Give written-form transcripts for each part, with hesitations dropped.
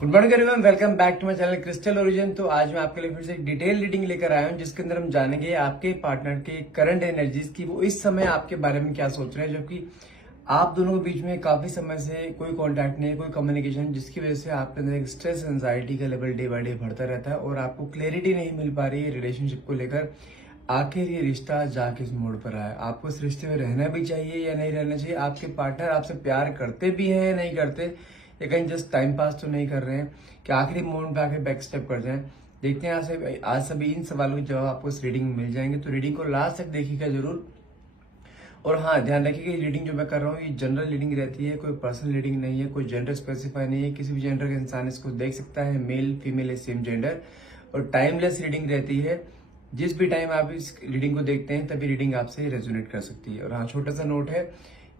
Good morning everyone, welcome back to my channel crystal origin. तो आज मैं आपके लिए फिर से एक डिटेल रीडिंग लेकर आया हूं जिसके अंदर हम जानेंगे आपके पार्टनर के करंट एनर्जीज की, वो इस समय आपके बारे में क्या सोच रहे हैं, जबकि आप दोनों के बीच में काफी समय से कोई कांटेक्ट नहीं है, कोई कम्युनिकेशन, जिसकी वजह से आपके अंदर एक स्ट्रेस एंजाइटी का लेवल डे बाय डे बढ़ता रहता है और आपको क्लैरिटी नहीं मिल पा रही है रिलेशनशिप को लेकर। आखिर ये रिश्ता जा किस मोड़ पर आया, आपको इस रिश्ते में रहना भी चाहिए या नहीं रहना चाहिए, आपके पार्टनर आपसे प्यार करते भी हैं या नहीं करते, या कहीं जस्ट टाइम पास तो नहीं कर रहे हैं कि आखिरी मोमेंट पे आके बैक स्टेप कर जाएं। देखते हैं आज सभी इन सवालों के जवाब आपको इस रीडिंग में मिल जाएंगे, तो रीडिंग को लास्ट तक देखिएगा जरूर। और हाँ, ध्यान रखिएगा ये रीडिंग जो मैं कर रहा हूँ ये जनरल रीडिंग रहती है, कोई पर्सनल रीडिंग नहीं है, कोई जेंडर स्पेसिफाई नहीं है, किसी भी जेंडर का इंसान इसको देख सकता है, मेल फीमेल सेम जेंडर। और टाइमलेस रीडिंग रहती है, जिस भी टाइम आप इस रीडिंग को देखते हैं तभी रीडिंग आपसे रेजोनेट कर सकती है। और हाँ, छोटा सा नोट है,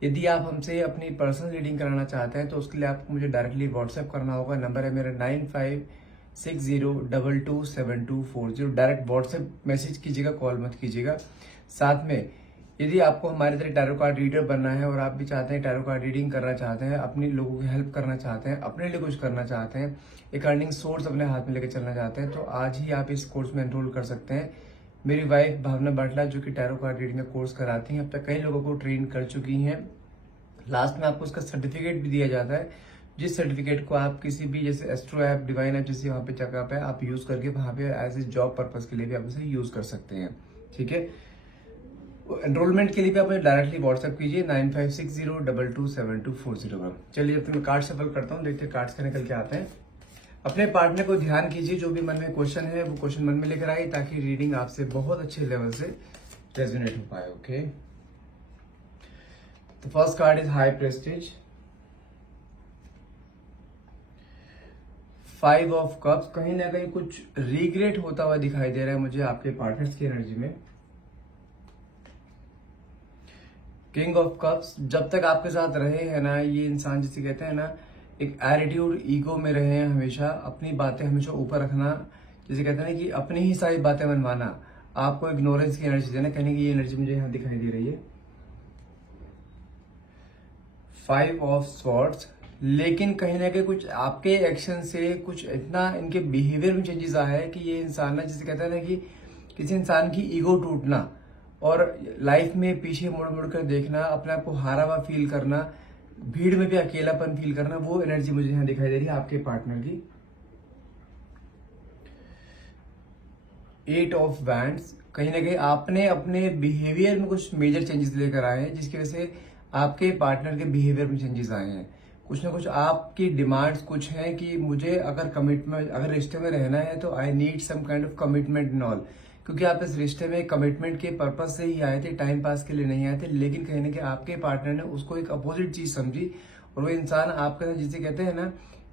यदि आप हमसे अपनी पर्सनल रीडिंग कराना चाहते हैं तो उसके लिए आपको मुझे डायरेक्टली व्हाट्सएप करना होगा। नंबर है मेरा 9560227240। डायरेक्ट व्हाट्सएप मैसेज कीजिएगा, कॉल मत कीजिएगा। साथ में यदि आपको हमारे तरह टैरो कार्ड रीडर बनना है और आप भी चाहते हैं टैरो कार्ड रीडिंग करना चाहते हैं, अपने लोगों की हेल्प करना चाहते हैं, अपने लिए कुछ करना चाहते हैं, एक अर्निंग सोर्स अपने हाथ में लेकर चलना चाहते हैं, तो आज ही आप इस कोर्स में एनरोल कर सकते हैं। मेरी वाइफ भावना बाटला जो कि टैरो कार्ड रीडिंग का कोर्स कराती हैं, अब तक कई लोगों को ट्रेन कर चुकी हैं। लास्ट में आपको उसका सर्टिफिकेट भी दिया जाता है, जिस सर्टिफिकेट को आप किसी भी जैसे एस्ट्रो ऐप, डिवाइन ऐप जैसे वहाँ पे जगह पे आप यूज करके वहाँ पे एज ए जॉब पर्पज के लिए भी आप उसे यूज कर सकते हैं। ठीक है, एनरोलमेंट के लिए भी आप मुझे डायरेक्टली व्हाट्सएप कीजिए 9560227240 पर। चलिए अब तो मैं कार्ड सफल करता हूँ, देखते हैं कार्ड्स का निकल के आते हैं। अपने पार्टनर को ध्यान कीजिए, जो भी मन में क्वेश्चन है वो क्वेश्चन मन में लेकर आइए ताकि रीडिंग आपसे बहुत अच्छे लेवल से रेजोनेट हो पाए। ओके, तो first card is high Prestige, 5 of cups. कहीं ना कहीं कुछ रिग्रेट होता हुआ दिखाई दे रहा है मुझे आपके पार्टनर्स की एनर्जी में। किंग ऑफ कप्स, जब तक आपके साथ रहे हैं ना ये इंसान, जिसे कहते हैं ना एक एटीट्यूड, ईगो में रहे हैं, हमेशा अपनी बातें हमेशा ऊपर रखना, जिसे कहते हैं ना कि अपनी ही सारी बातें मनवाना, आपको इग्नोरेंस की एनर्जी देना, कहने की ये एनर्जी मुझे यहाँ दिखाई दे रही है। 5 ऑफ स्वॉर्ड्स, लेकिन कहीं ना कहीं कुछ आपके एक्शन से कुछ इतना इनके बिहेवियर में चेंजेस आया है कि ये इंसान ना, जिसे कहते हैं ना कि किसी इंसान की ईगो टूटना और लाइफ में पीछे मुड़ मुड़ कर देखना, अपने आप को हारा हुआ फील करना, भीड़ में भी अकेलापन फील करना, वो एनर्जी मुझे यहाँ दिखाई दे रही है आपके पार्टनर की। 8 ऑफ वैंड्स, कहीं ना कहीं आपने अपने बिहेवियर में कुछ मेजर चेंजेस लेकर आए हैं, जिसकी वजह से आपके पार्टनर के बिहेवियर में चेंजेस आए हैं। कुछ ना कुछ आपकी डिमांड्स कुछ हैं कि मुझे अगर कमिटमेंट, अगर रिश्ते में रहना है तो I need some kind of commitment in all, क्योंकि आप इस रिश्ते में कमिटमेंट के पर्पज से ही आए थे, टाइम पास के लिए नहीं आए थे। लेकिन कहीं ना कहीं आपके पार्टनर ने उसको एक अपोजिट चीज समझी और वो इंसान आपके साथ, जिसे कहते हैं ना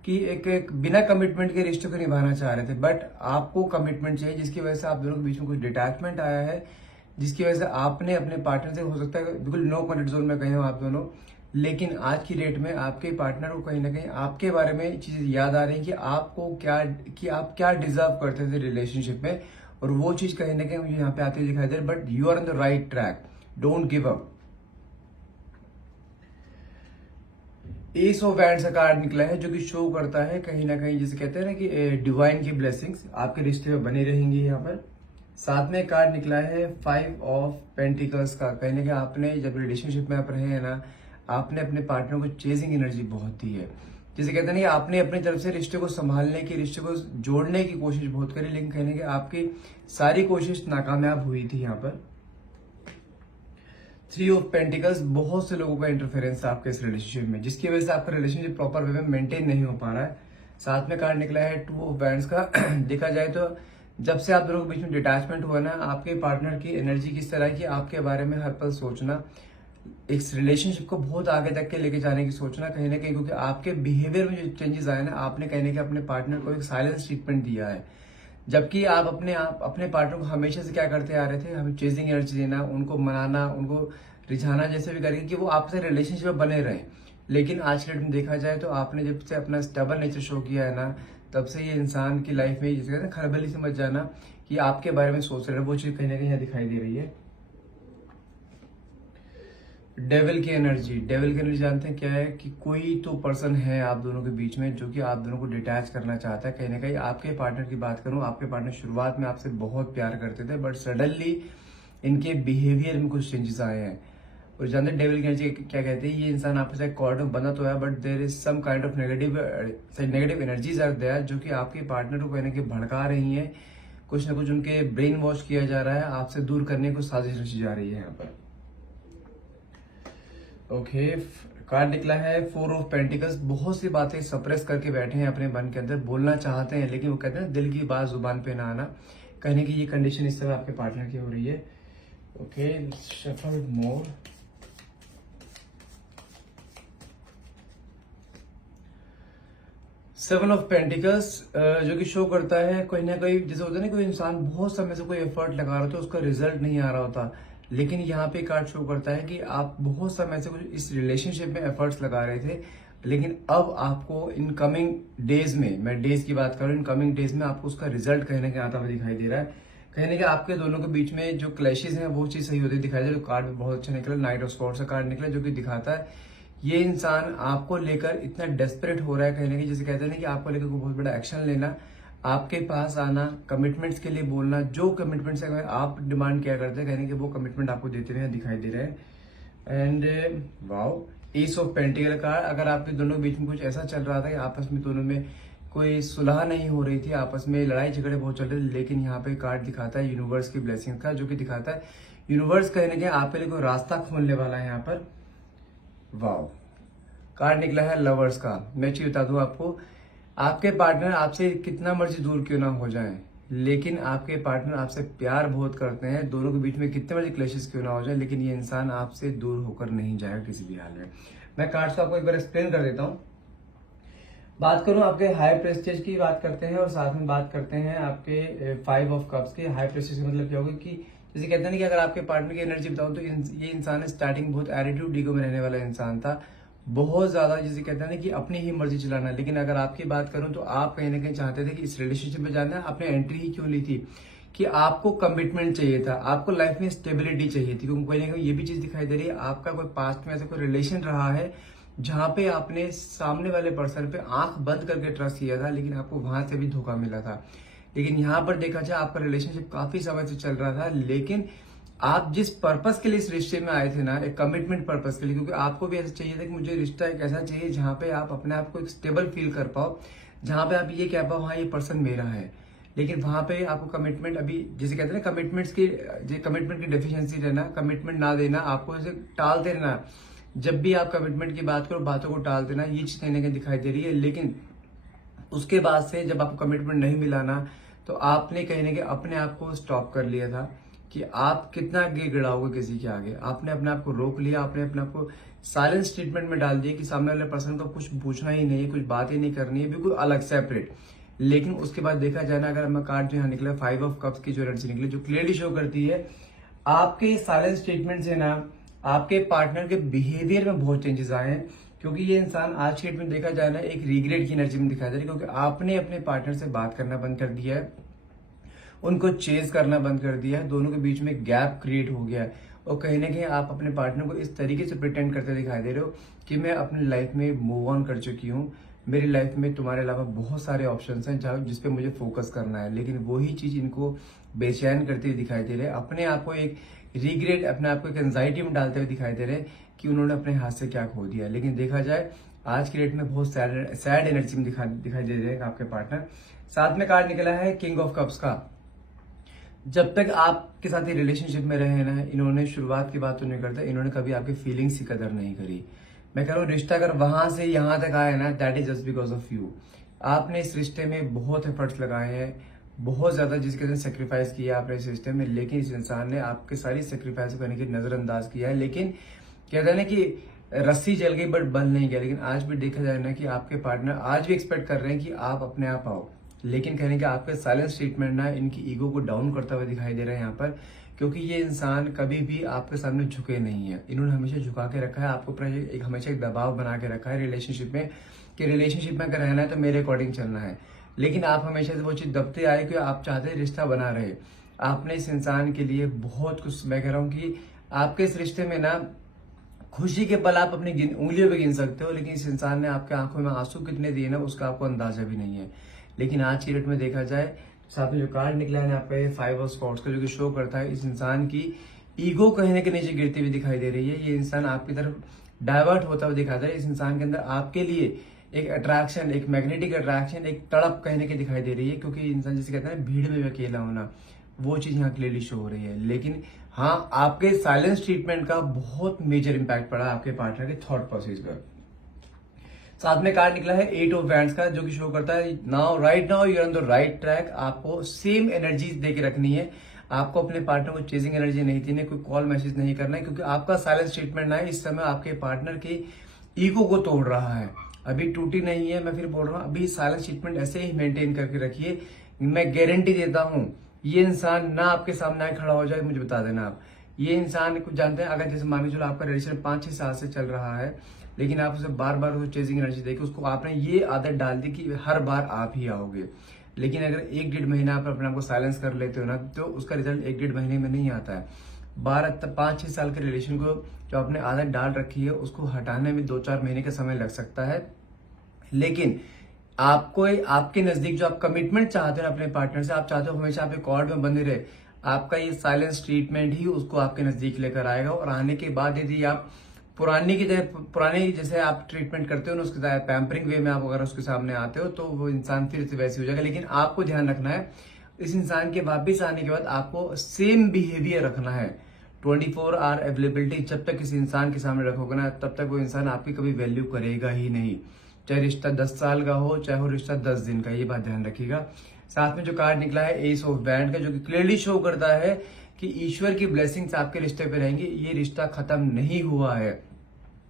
कि एक बिना कमिटमेंट के रिश्ते को निभाना चाह रहे थे, बट आपको कमिटमेंट चाहिए, जिसकी वजह से आप दोनों के बीच में कुछ डिटैचमेंट आया है, जिसकी वजह से आपने अपने पार्टनर से, हो सकता है बिल्कुल नो कॉन्टेक्ट जोन में गए हो आप दोनों, लेकिन आज की डेट में आपके पार्टनर को कहीं ना कहीं आपके बारे में चीजें याद आ रही हैं कि आपको क्या, कि आप क्या डिजर्व करते थे रिलेशनशिप में, और वो चीज कहीं ना कहीं मुझे यहाँ पे आती हुई दिखाई दे रही है। But you are on the right track, don't give up. Ace of wands का कार्ड निकला है जो कि शो करता है कहीं ना कहीं, जिसे कहते हैं ना कि डिवाइन की ब्लेसिंग्स आपके रिश्ते में बनी रहेंगी यहाँ पर। साथ में कार्ड निकला है 5 ऑफ पेंटिकल्स का, कहीं ना कहीं आपने जब रिलेशनशिप में आप रहे हैं ना, आपने अपने पार्टनर को चेजिंग एनर्जी बहुत दी है, जिसे कहते हैं ना कि आपने अपनी तरफ से रिश्ते को संभालने की, रिश्ते को जोड़ने की कोशिश बहुत करी, लेकिन कहने की आपकी सारी कोशिश नाकामयाब हुई थी यहाँ पर। 3 ऑफ पेंटिकल्स, बहुत से लोगों का इंटरफेरेंस था आपके इस रिलेशनशिप में, जिसकी वजह से आपका रिलेशनशिप प्रॉपर वे में मेंटेन नहीं हो पा रहा है। साथ में कार्ड निकला है 2 ऑफ वैंड्स का। देखा जाए तो जब से आप दोनों के बीच में डिटैचमेंट हुआ ना, आपके पार्टनर की एनर्जी किस तरह की, आपके बारे में हर पल सोचना, इस रिलेशनशिप को बहुत आगे तक के लेके जाने की सोचना, कहीं ना कहीं क्योंकि आपके बिहेवियर में जो चेंजेस आए ना, आपने कहीं ना कहीं अपने पार्टनर को एक साइलेंस ट्रीटमेंट दिया है, जबकि आप अपने पार्टनर को हमेशा से क्या करते आ रहे थे, हमें चेजिंग एनर्जी देना, उनको मनाना, उनको रिझाना, जैसे भी करके कि वो आपसे रिलेशनशिप में बने रहे। लेकिन आज के डेट में देखा जाए तो आपने जब से अपना स्टबल नेचर शो किया है ना, तब से ये इंसान की लाइफ में जिसे कहते हैं खलबली समझ जाना कि आपके बारे में सोच रहे हैं, वो चीज कहीं ना कहीं यहाँ दिखाई दे रही है। डेविल की एनर्जी जानते हैं क्या है कि कोई तो पर्सन है आप दोनों के बीच में जो कि आप दोनों को डिटैच करना चाहता है। कहीं ना कहीं आपके पार्टनर की बात करूं, आपके पार्टनर शुरुआत में आपसे बहुत प्यार करते थे, बट सडनली इनके बिहेवियर में कुछ चेंजेस आए हैं। और जानते हैं डेविल की एनर्जी क्या कहते हैं, ये इंसान आपके साथ कॉर्ड में बना तो है, but there is some kind of negative energies are there जो कि आपके पार्टनर को कहीं ना कहीं भड़का रही है। कुछ ना कुछ उनके ब्रेन वॉश किया जा रहा है, आपसे दूर करने को साजिश रची जा रही है यहाँ पर। ओके, कार्ड निकला है 4 ऑफ पेंटिकल्स। बहुत सी बातें सप्रेस करके बैठे हैं अपने मन के अंदर, बोलना चाहते हैं लेकिन वो कहते हैं दिल की बात जुबान पे ना आना। कहने की ये कंडीशन इस समय आपके पार्टनर की हो रही है। Okay, shuffle more. Seven of pentacles जो कि शो करता है कहीं ना कहीं, जैसे होता है ना कोई इंसान बहुत समय से कोई एफर्ट लगा रहा होता है, उसका रिजल्ट नहीं आ रहा होता, लेकिन यहाँ पे कार्ड शो करता है कि आप बहुत समय से कुछ इस रिलेशनशिप में एफर्ट्स लगा रहे थे, लेकिन अब आपको इन कमिंग डेज में, मैं डेज की बात करूं, इन कमिंग डेज में आपको उसका रिजल्ट कहीं ना कहीं आता हुआ दिखाई दे रहा है। कहीं ना कहीं आपके दोनों के बीच में जो क्लैशेस हैं वो चीज सही होती दिखाई दे रही है। कार्ड भी बहुत अच्छा निकला, नाइट ऑफ स्वॉर्ड्स का कार्ड निकला जो कि दिखाता है ये इंसान आपको लेकर इतना डेस्परेट हो रहा है, कहीं ना कहीं जैसे कहते हैं ना कि आपको लेकर कोई बहुत बड़ा एक्शन लेना, आपके पास आना, कमिटमेंट्स के लिए बोलना, जो कमिटमेंट्स अगर आप डिमांड किया करते हैं कहने कि वो कमिटमेंट आपको देते हुए दिखाई दे रहे हैं। And wow, S of pentacle का, अगर आपके दोनों के बीच में कुछ ऐसा चल रहा था कि आपस में दोनों में कोई सुलह नहीं हो रही थी, आपस में लड़ाई झगड़े बहुत चल रहे थे, लेकिन यहाँ पे कार्ड दिखाता है यूनिवर्स की ब्लेसिंग का, जो कि दिखाता है यूनिवर्स कहीं ना कहीं आपके लिए कोई रास्ता खोलने वाला है यहाँ पर। वाओ, कार्ड निकला है लवर्स का। मैं चीज बता दूं आपको, आपके पार्टनर आपसे कितना मर्जी दूर क्यों ना हो जाएं, लेकिन आपके पार्टनर आपसे प्यार बहुत करते हैं। दोनों के बीच में कितने मर्जी क्लेशेस क्यों ना हो जाए, लेकिन ये इंसान आपसे दूर होकर नहीं जाएगा किसी भी हाल में। मैं कार्ड्स को आपको एक बार एक्सप्लेन कर देता हूँ। बात करूं आपके हाई प्रेस्टेज की, बात करते हैं और साथ में बात करते हैं आपके 5 ऑफ कप्स की। हाई प्रेस्टेज का मतलब क्या होगा कि जैसे कहते हैं ना कि अगर आपके पार्टनर की एनर्जी बताऊं तो ये इंसान स्टार्टिंग बहुत एटीट्यूड ईगो में रहने वाला इंसान था, बहुत ज्यादा जिसे कहते हैं ना कि अपनी ही मर्जी चलाना। लेकिन अगर आपकी बात करूं तो आप कहीं ना कहीं चाहते थे कि इस रिलेशनशिप में जाना, आपने एंट्री ही क्यों ली थी कि आपको कमिटमेंट चाहिए था, आपको लाइफ में स्टेबिलिटी चाहिए थी, क्योंकि कहीं ना कहीं ये भी चीज दिखाई दे रही है आपका कोई पास्ट में ऐसा कोई रिलेशन रहा है जहां पे आपने सामने वाले पर्सन पे आंख बंद करके ट्रस्ट किया था, लेकिन आपको वहां से भी धोखा मिला था। लेकिन यहाँ पर देखा जाए आपका रिलेशनशिप काफी समय से चल रहा था, लेकिन आप जिस पर्पस के लिए इस रिश्ते में आए थे ना, एक कमिटमेंट पर्पस के लिए, क्योंकि आपको भी ऐसा चाहिए था कि मुझे रिश्ता एक ऐसा चाहिए जहां पे आप अपने आप को एक स्टेबल फील कर पाओ, जहां पे आप ये कह पाओ हाँ ये पर्सन मेरा है। लेकिन वहां पे आपको कमिटमेंट, अभी जैसे कहते हैं ना कमिटमेंट की डेफिशिएंसी रहना, कमिटमेंट ना देना, आपको ऐसे टालते रहना, जब भी आप कमिटमेंट की बात करो बातों को टाल देना, ये चीज कहने की दिखाई दे रही है। लेकिन उसके बाद से जब आपको कमिटमेंट नहीं मिला ना, तो आपने कहीं ना कहीं अपने आप को स्टॉप कर लिया था कि आप कितना आगे गिड़ाओगे किसी के आगे। आपने अपने आप को रोक लिया, आपने अपने आप को साइलेंस ट्रीटमेंट में डाल दिया कि सामने वाले पर्सन को कुछ पूछना ही नहीं है, कुछ बात ही नहीं करनी है, बिल्कुल अलग सेपरेट। लेकिन उसके बाद देखा जाए ना, अगर हमें कार्ड जो यहाँ निकला 5 ऑफ कप्स की जो एनर्जी निकली, जो क्लियरली शो करती है आपके साइलेंस ट्रीटमेंट से ना आपके पार्टनर के बिहेवियर में बहुत चेंजेस आए हैं। क्योंकि ये इंसान आज के डेट में देखा जाए ना एक रिग्रेट की एनर्जी में दिखाई दे रही है, क्योंकि आपने अपने पार्टनर से बात करना बंद कर दिया है, उनको चेज करना बंद कर दिया है, दोनों के बीच में गैप क्रिएट हो गया है। और कहीं ना कहीं आप अपने पार्टनर को इस तरीके से प्रिटेंड करते दिखाई दे रहे हो कि मैं अपनी लाइफ में मूव ऑन कर चुकी हूँ, मेरी लाइफ में तुम्हारे अलावा बहुत सारे ऑप्शंस हैं जहाँ जिसपे मुझे फोकस करना है। लेकिन वही चीज इनको बेचैन करते हुए दिखाई दे रहे हैं, अपने आप को एक रिग्रेट, अपने आप को एक एंजाइटी में डालते हुए दिखाई दे रहे हैं कि उन्होंने अपने हाथ से क्या खो दिया। लेकिन देखा जाए आज की डेट में बहुत सैड एनर्जी में दिखाई दे रहे हैं आपके पार्टनर। साथ में कार्ड निकला है किंग ऑफ कप्स का। जब तक आपके साथ ये रिलेशनशिप में रहे ना, इन्होंने शुरुआत की बात तो नहीं करता, इन्होंने कभी आपकी फीलिंग्स की कदर नहीं करी। मैं कह रहा हूँ रिश्ता अगर वहां से यहां तक आया ना, that is just because of you. आपने इस रिश्ते में बहुत एफर्ट्स लगाए हैं, बहुत ज्यादा जिसके अंदर सेक्रीफाइस किया आपने इस रिश्ते में, लेकिन इस इंसान ने आपके सारी सेक्रीफाइस को करने की नजरअंदाज किया है। लेकिन कहते हैं ना कि रस्सी जल गई बट बल नहीं गया। लेकिन आज भी देखा जाए ना कि आपके पार्टनर आज भी एक्सपेक्ट कर रहे हैं कि आप अपने आप आओ, लेकिन कहने के आपके साइलेंस ट्रीटमेंट ना इनकी ईगो को डाउन करता हुआ दिखाई दे रहा है यहाँ पर। क्योंकि ये इंसान कभी भी आपके सामने झुके नहीं है, इन्होंने हमेशा झुका के रखा है, आपको हमेशा एक दबाव बना के रखा है रिलेशनशिप में कि रिलेशनशिप में अगर रहना है तो मेरे अकॉर्डिंग चलना है। लेकिन आप हमेशा से वो चीज दबते आए कि आप चाहते रिश्ता बना रहे। आपने इस इंसान के लिए बहुत कुछ, मैं कह रहा हूँ कि आपके इस रिश्ते में ना खुशी के पल आप अपनी उंगलियों पे गिन सकते हो, लेकिन इस इंसान ने आपके आंखों में आंसू कितने दिए ना उसका आपको अंदाजा भी नहीं है। लेकिन आज की डेट में देखा जाए, साथ में जो कार्ड निकला है यहाँ पे 5 ऑफ स्वॉर्ड्स का, जो कि शो करता है इस इंसान की ईगो कहने के नीचे गिरती हुई दिखाई दे रही है। ये इंसान आपकी तरफ डाइवर्ट होता हुआ दिखाता है। इस इंसान के अंदर आपके लिए एक अट्रैक्शन, एक मैग्नेटिक अट्रैक्शन, एक तड़प कहने की दिखाई दे रही है, क्योंकि इंसान जिसे कहते हैं भीड़ में अकेला होना, वो चीज यहाँ क्लियरली शो हो रही है। लेकिन हाँ, आपके साइलेंस ट्रीटमेंट का बहुत मेजर इंपैक्ट पड़ा आपके पार्टनर के थॉट प्रोसेस पर। साथ में कार्ड निकला है 8 ऑफ वैंड्स का, जो कि शो करता है now right now you are on the right track. आपको सेम एनर्जी दे के रखनी है। आपको अपने पार्टनर को चेजिंग एनर्जी नहीं देनी, कोई कॉल मैसेज नहीं करना है, क्योंकि आपका साइलेंस ट्रीटमेंट ना है इस समय आपके पार्टनर के ईगो को तोड़ रहा है। अभी टूटी नहीं है, मैं फिर बोल रहा हूँ, अभी साइलेंस ट्रीटमेंट ऐसे ही मेंटेन करके रखिए। मैं गारंटी देता हूँ ये इंसान ना आपके सामने आए खड़ा हो जाए, मुझे बता देना आप। ये इंसान कुछ जानते हैं, अगर जैसे मान के चलो आपका रिलेशन 5-6 साल से चल रहा है, लेकिन आप उसे बार बार उसको चेजिंग एनर्जी देके उसको आपने ये आदत डाल दी कि हर बार आप ही आओगे। लेकिन अगर 1-1.5 महीना आप अपने आप को साइलेंस कर लेते हो ना, तो उसका रिजल्ट 1-1.5 महीने में नहीं आता है। 5-6 साल के रिलेशन को जो आपने आदत डाल रखी है उसको हटाने में 2-4 महीने का समय लग सकता है। लेकिन आपको आपके नजदीक जो आप कमिटमेंट चाहते हो अपने पार्टनर से, आप चाहते हो हमेशा आप कॉर्ड में बंधे रहे, आपका ये साइलेंस ट्रीटमेंट ही उसको आपके नजदीक लेकर आएगा। और आने के बाद यदि आप पुराने जैसे आप ट्रीटमेंट करते हो ना, उसके साथ पैम्परिंग वे में आप अगर उसके सामने आते हो, तो वो इंसान फिर से वैसे हो जाएगा। लेकिन आपको ध्यान रखना है, इस इंसान के वापिस आने के बाद आपको सेम बिहेवियर रखना है। 24 आवर अवेलेबिलिटी जब तक किसी इंसान के सामने रखोगे ना, तब तक वो इंसान आपकी कभी वैल्यू करेगा ही नहीं। चाहे रिश्ता 10 साल का हो, चाहे वो रिश्ता 10 दिन का, ये बात ध्यान रखिएगा। साथ में जो कार्ड निकला है एस ऑफ वैंड का, जो कि क्लियरली शो करता है कि ईश्वर की ब्लेसिंग्स आपके रिश्ते पे रहेंगी। ये रिश्ता खत्म नहीं हुआ है।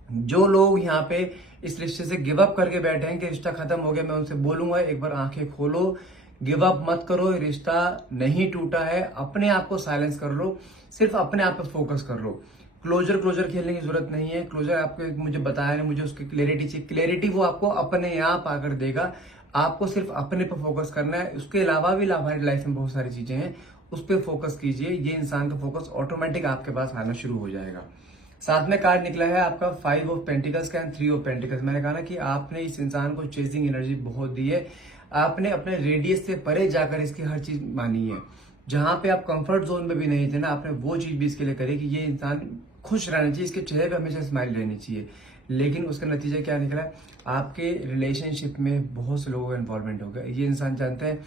जो लोग यहाँ पे इस रिश्ते से गिव अप करके बैठे हैं कि रिश्ता खत्म हो गया, मैं उनसे बोलूंगा एक बार आंखें खोलो, गिव अप मत करो। रिश्ता नहीं टूटा है, अपने आप को साइलेंस कर लो, सिर्फ अपने आप पे फोकस कर लो। क्लोजर खेलने की जरूरत नहीं है। क्लोजर आपको मुझे बताया नहीं, मुझे उसकी क्लैरिटी चाहिए। क्लैरिटी वो आपको अपने आप आकर देगा। आपको सिर्फ अपने पर फोकस करना है। उसके अलावा भी हमारी लाइफ में बहुत सारी चीजें हैं, उस पर फोकस कीजिए। ये इंसान का फोकस ऑटोमेटिक आपके पास आना शुरू हो जाएगा। साथ में कार्ड निकला है आपका 5 ऑफ पेंटिकल्स का एंड 3 ऑफ पेंटिकल्स। मैंने कहा ना कि आपने इस इंसान को चेजिंग एनर्जी बहुत दी है। आपने अपने रेडियस से परे जाकर इसकी हर चीज मानी है। जहां पे आप कंफर्ट जोन में भी नहीं थे ना, आपने वो चीज भी इसके लिए करी कि ये इंसान खुश रहना चाहिए, इसके चेहरे पे हमेशा स्माइल रहनी चाहिए। लेकिन उसका नतीजा क्या निकला? आपके रिलेशनशिप में बहुत से लोगों का इन्वॉल्वमेंट हो गया। ये इंसान जानते हैं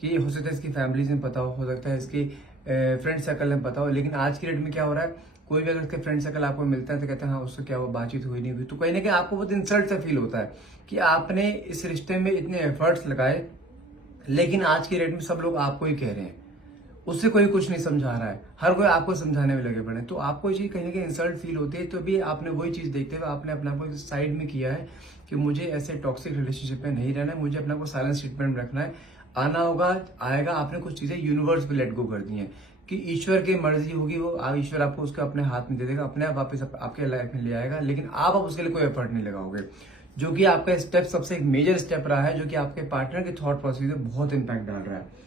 कि हो सकता है इसकी फैमिलीज में पता हो सकता है इसकी फ्रेंड सर्कल में पता हो। लेकिन आज की डेट में क्या हो रहा है, कोई भी अगर उसके फ्रेंड सर्कल आपको मिलता है तो कहते हैं हाँ उससे क्या वो बातचीत हुई नहीं हुई, तो कहीं ना कहीं आपको बहुत इंसल्ट सा फील होता है कि आपने इस रिश्ते में इतने एफर्ट्स लगाए, लेकिन आज की डेट में सब लोग आपको ही कह रहे हैं, उससे कोई कुछ नहीं समझा रहा है, हर कोई आपको समझाने में लगे पड़े। तो आपको ये चीज कहीं ना कहीं इंसल्ट फील होती है। तो भी आपने वही चीज देखते हुए आपने अपने आप को साइड में किया है कि मुझे ऐसे टॉक्सिक रिलेशनशिप में नहीं रहना है, मुझे अपने को साइलेंस ट्रीटमेंट में रखना है। आना होगा आएगा। आपने कुछ चीजें यूनिवर्स पे लेट गो कर दी हैं कि ईश्वर की मर्जी होगी, वो ईश्वर आपको उसको अपने हाथ में दे देगा, अपने आप वापस आपके लाइफ में ले आएगा। लेकिन आप अब उसके लिए कोई एफर्ट नहीं लगाओगे, जो कि आपका स्टेप सबसे एक मेजर स्टेप रहा है, जो कि आपके पार्टनर के थॉट प्रोसेस में बहुत इंपैक्ट डाल रहा है।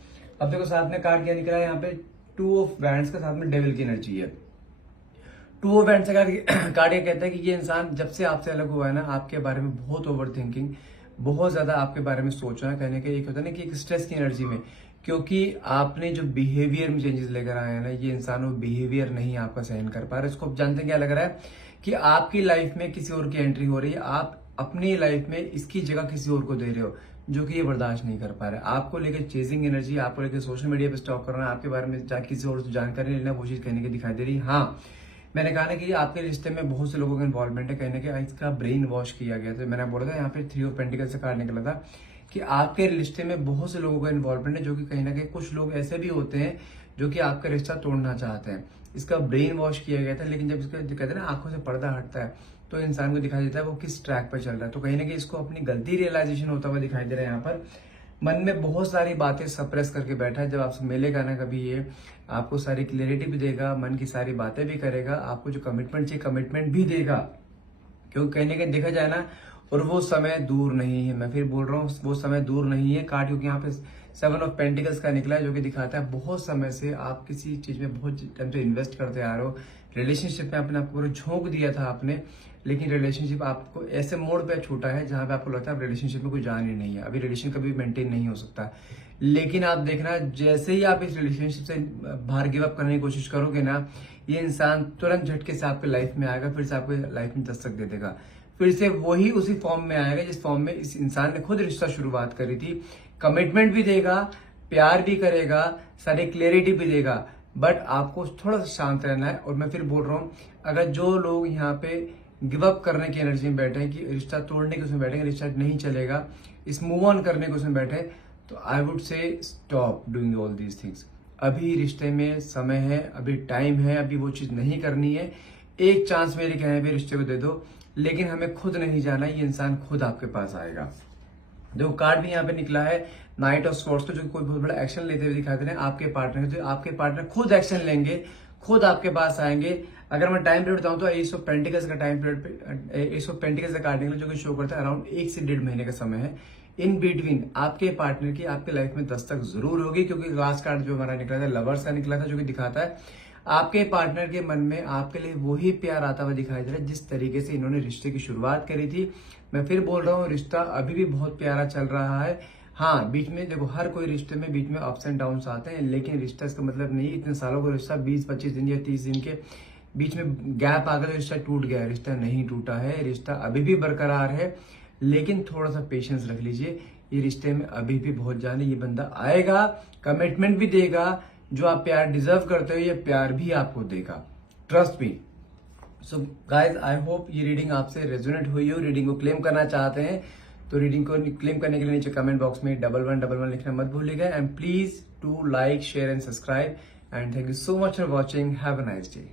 अब देखो साथ में कार्ड क्या निकला है यहाँ पे 2 ऑफ वैंड्स का, साथ में डेविल की एनर्जी है। 2 ऑफ वैंड्स का कार्ड ये कहता है कि ये इंसान जब से आपसे अलग हुआ है ना, आपके बारे में बहुत ओवर थिंकिंग, बहुत ज्यादा आपके बारे में सोच रहा है। कहने का एक होता है ना कि एक स्ट्रेस की एनर्जी में, क्योंकि आपने जो बिहेवियर में चेंजेस लेकर आए हैं ना, ये इंसान वो बिहेवियर नहीं आपका सहन कर पा रहा है। इसको आप जानते हैं क्या लग रहा है कि आपकी लाइफ में किसी और की एंट्री हो रही है, आप अपनी लाइफ में इसकी जगह किसी और को दे रहे हो, जो कि ये बर्दाश्त नहीं कर पा रहे। आपको लेकर चेजिंग एनर्जी, आपको लेकर सोशल मीडिया पे स्टॉक करना, आपके बारे में किसी और से जानकारी लेना, वो चीज कहने की दिखाई दे रही है। हाँ, मैंने कहा ना कि आपके रिश्ते में बहुत से लोगों का इन्वॉल्वमेंट है, कहने के इसका ब्रेन वॉश किया गया। तो मैंने बोला था यहाँ पे 3 ऑफ पेंटिकल से कार्ड निकला था कि आपके रिश्ते में बहुत से लोगों का इन्वॉल्वमेंट है, जो कि कहीं ना कहीं कुछ लोग ऐसे भी होते हैं जो कि आपका रिश्ता तोड़ना चाहते हैं। इसका ब्रेन वॉश किया गया था। लेकिन जब इसका कहते हैं ना आंखों से पर्दा हटता है, तो इंसान को दिखाई देता है वो किस ट्रैक पर चल रहा है। तो कहीं ना कहीं इसको अपनी गलती रियलाइजेशन होता हुआ दिखाई दे रहा है। यहाँ पर मन में बहुत सारी बातें सप्रेस करके बैठा है। जब आपसे मिलेगा ना कभी, ये आपको सारी क्लियरिटी भी देगा, मन की सारी बातें भी करेगा, आपको जो कमिटमेंट चाहिए कमिटमेंट भी देगा। क्योंकि कहीं ना कहीं देखा जाए ना, और वो समय दूर नहीं है। मैं फिर बोल रहा हूँ वो समय दूर नहीं है। कार्ड क्योंकि यहाँ पे 7 ऑफ पेंटिकल्स का निकला है, जो कि दिखाता है बहुत समय से आप किसी चीज में बहुत टाइम से इन्वेस्ट करते आ रहे हो, रिलेशनशिप में अपने आपको पूरा झोंक दिया था आपने, लेकिन रिलेशनशिप आपको ऐसे मोड़ पे छूटा है जहां पे आपको लगता है रिलेशनशिप में कोई जान ही नहीं है, अभी रिलेशन कभी मेंटेन नहीं हो सकता। लेकिन आप देखना, जैसे ही आप इस रिलेशनशिप से बाहर गिव अप करने की कोशिश करोगे ना, ये इंसान तुरंत झटके से आपके लाइफ में आएगा, फिर से आपको लाइफ में दस्तक दे देगा, फिर से वही उसी फॉर्म में आएगा जिस फॉर्म में इस इंसान ने खुद रिश्ता शुरुआत करी थी। कमिटमेंट भी देगा, प्यार भी करेगा, सारी क्लियरिटी भी देगा, बट आपको थोड़ा सा शांत रहना है। और मैं फिर बोल रहा हूँ, अगर जो लोग यहाँ पे गिव अप करने की एनर्जी में बैठे हैं कि रिश्ता तोड़ने के उसमें बैठे हैं, रिश्ता नहीं चलेगा, इस मूव ऑन करने के उसमें बैठे हैं, तो I would say stop doing all these things. अभी रिश्ते में समय है, अभी टाइम है, अभी वो चीज नहीं करनी है। एक चांस मेरे कहने पे रिश्ते को दे दो, लेकिन हमें खुद नहीं जाना, ये इंसान खुद आपके पास आएगा। जो कार्ड भी यहाँ पे निकला है नाइट ऑफ स्वॉर्ड्स का, जो कोई बहुत बड़ा एक्शन लेते हुए दिखाई दे रहे हैं आपके पार्टनर, तो आपके पार्टनर खुद एक्शन लेंगे, खुद आपके पास आएंगे। अगर मैं टाइम पीरियड बताऊं तो एस ऑफ पेंटिकल्स का टाइम पीरियड पे, एस ऑफ पेंटिकल्स का कार्ड निकला जो कि शो करता है अराउंड 1 से 1.5 महीने का समय है। इन बिटवीन आपके पार्टनर की आपके लाइफ में दस्तक जरूर होगी, क्योंकि लास्ट कार्ड जो हमारा निकला था लवर्स का निकला था, जो कि दिखाता है आपके पार्टनर के मन में आपके लिए वही प्यार आता हुआ दिखाई दे रहा है जिस तरीके से इन्होंने रिश्ते की शुरुआत करी थी। मैं फिर बोल रहा हूँ, रिश्ता अभी भी बहुत प्यारा चल रहा है। हाँ, बीच में देखो, हर कोई रिश्ते में बीच में अप्स एंड डाउन्स आते हैं, लेकिन रिश्ता इसका मतलब नहीं इतने सालों का रिश्ता 20-25 दिन या 30 दिन के बीच में गैप आ गया तो रिश्ता टूट गया है। रिश्ता नहीं टूटा है, रिश्ता अभी भी बरकरार है, लेकिन थोड़ा सा पेशेंस रख लीजिए। ये रिश्ते में अभी भी बहुत जान है, ये बंदा आएगा, कमिटमेंट भी देगा, जो आप प्यार डिजर्व करते हो ये प्यार भी आपको देगा, trust me. So guys, I hope ये रीडिंग आपसे रेजोनेट हुई हो। रीडिंग को क्लेम करना चाहते हैं तो रीडिंग को क्लेम करने के लिए नीचे कमेंट बॉक्स में 1111 लिखना मत भूलिएगा। And please do like, share and subscribe, and thank you so much for watching. Have a nice day.